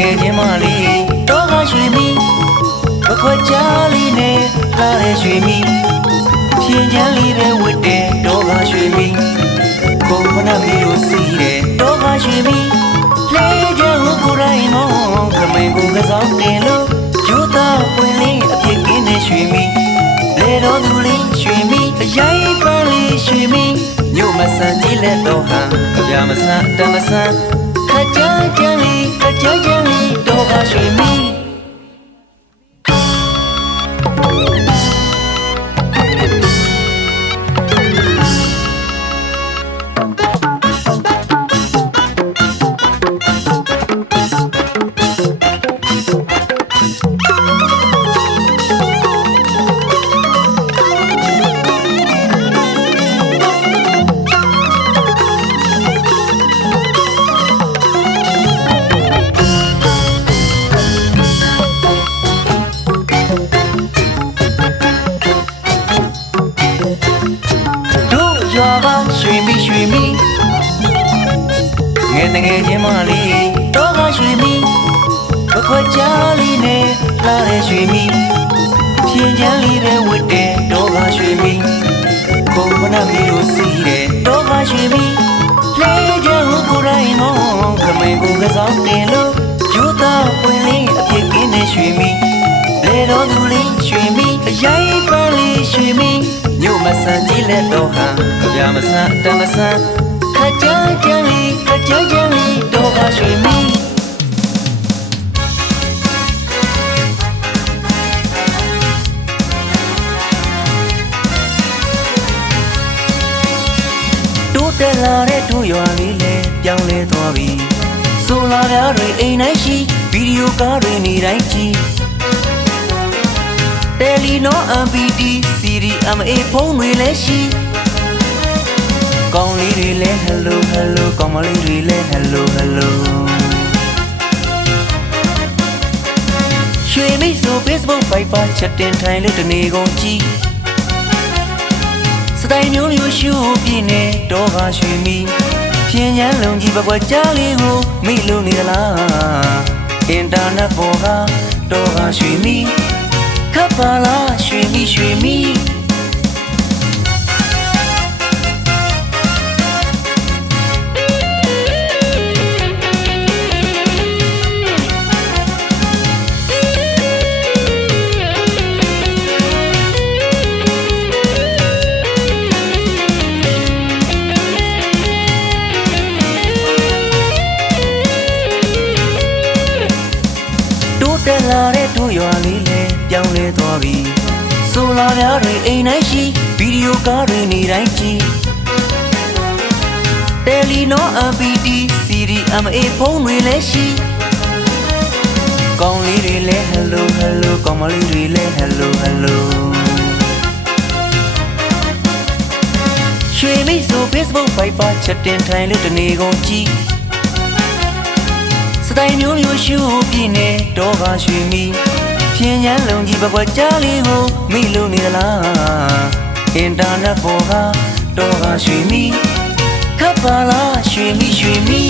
ငယ်ချင်းမလေးတော့ကရွှေမီပခွက်ချလေးနဲ့လာတဲ့ရွှေမီဖြင်းချမ်းလေးပဲဝတ်တဲ့တော့ကရွှေမီခုံဖနမီတို့စီးတဲ့တော့ကရွှေမီလဲကြဟုတ်ကိုယ်တိုင်မောင်းခမင်းကိုကစားတင်လို့ယူသားပွင့်လေးအပြစ်ကင်းတဲ့ရွှေမီလေတော်သူလေးရွှေမီအရိုင်းပန်းလေးရွှေမီညို့မဆန်ကြည့်လက်တော့ဟန်ကြပြမဆန်တမဆန်ခကြကြလေးတော့ကရွှေမီရွှေမီငယ်ချင်းမလေးတော့ကရွှေမီပခွက်ချလေးနဲ့လာတဲ့ရွှေမီဖြင်းချမ်းလေးပဲဝတ်တဲ့တော့ကရွှေမီခုံဖနမီတို့စီးတဲ့တော့ကရွှေမီလဲကြဟုတ်ကိုယ်တိုင်မောင်းခမင်းကိုကစားတင်လို့ယူသားပွင့်လေးအပြစ်ကင်းတဲ့ရွှေမီလေတော်သူလေးရွှေမီအရိုင်းပန်းလေးရွှေမီညို့မဆန်ကြည့်လက်တော့ဟန်ကြပြမဆန်တမဆန်ခကြကြလေးတော့ကရွှေမီတိုးတက်လာတဲ့တို့ရွာလေးလဲပြောင်းလဲသွားပြီဆိုလာဓာတ်တွေအိမ်တိုင်းရှိဗီဒီယိုကားတွေနေတိုင်းကြည့်တယ်လီနော MPT CDMA ဖုန်းတွေလည်းရှိကောင်းလေးတွေလည်း hello ကောင်းမလေးတွေလည်း hello ရွှေမိတ်ဆို Facebook ပိုက်ပါချက်တင်ထိုင်လို့တနေကုန်ကြည့်စတိုင်မျိုးရှူပြည့်နေတော့ကရွှေမီဖြင်းချမ်းလုံးကြီးပကွက်ကြားလေးကိုမိလို့နေသလားအင်တာနက်ပေါ်ကတော့ကရွှေမီခပ်ပါလားရွှေမီတက်လာတဲ့တို့ရွာလေးလဲပြောင်းလဲသွားပြီဆိုလာဓာတ်တွေအိမ်တိုင်းရှိဗီဒီယိုကားတွေနေတိုင်းကြည့်တယ်လီနော MPT CDMA ဖုန်းတွေလည်းရှိကောင်းလေးတွေလည်း hello ကောင်းမလေးတွေလည်း hello ရွှေမိတ်ဆို Facebook ပိုက်ပါချက်တင်ထိုင်လို့တနေကုန်ကြည့်စတိုင်မျိုးရှူပြည့်နေတော့ကရွှေမီဖြင်းချမ်းလုံးကြီးပကွက်ကြားလေးကိုမိလို့နေသလားအင်တာနက်ပေါ်ကတော့ကရွှေမီခပ်ပါလားရွှေမီ